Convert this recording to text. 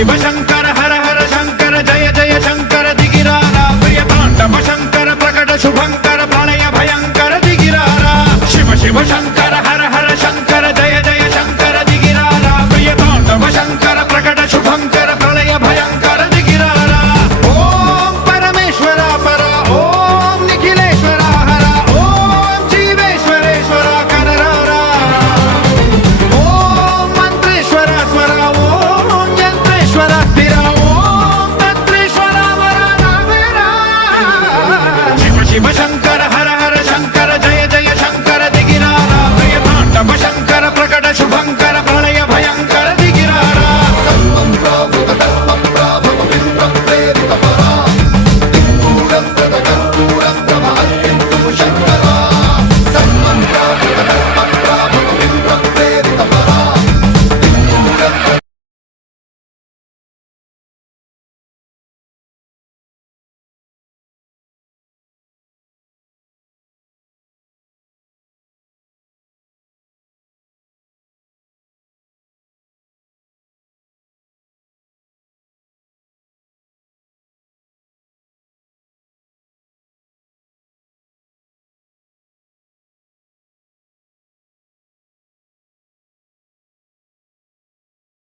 शिव शंकर हर हर शंकर जय जय शंकर दिगिरारा प्रिय तांडव शंकर प्रकट शुभंकर प्रलय भयंकर दिगिरारा शिव शिव शंकर